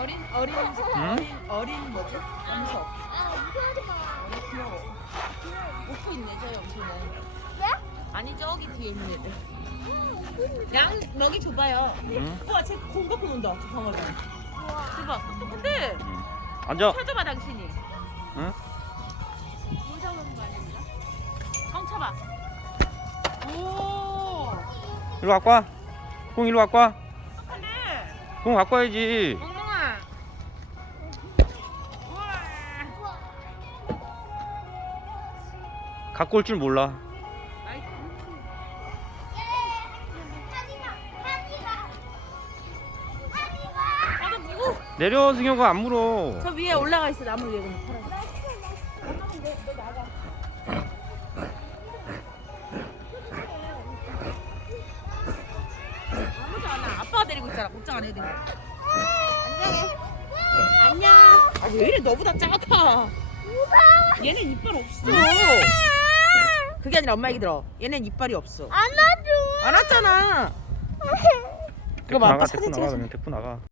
어린 어린 응? 어린 어린 뭐지? 염소. 아, 귀여워. 웃고 있네 저 염소는. 왜? 아니 저기 뒤에 있는 애들. 양 먹이 줘봐요. 응? 우와 쟤공 갖고 논다. 저. 우와. 대박. 똑똑한데. 응. 앉아. 찾아봐 당신이. 응? 형 쳐봐. 오. 일로 갖고 와. 공 일로 갖고 와. 똑똑한데. 공 갖고 와야지. 멍멍 갖고 올 줄 몰라. 내려 승효가 안 물어. 저 위에 올라가 있어 나무 위에 그냥. 안녕해. 안녕. 아왜 이래 너보다 작아. 얘는 이빨 없어. 그게 아니라 엄마 얘기 들어. 얘는 이빨이 없어. 안아줘. 안 왔잖아. 데리고 봐, 아빠 나가. 사진 나가. 그냥 데리고 나가.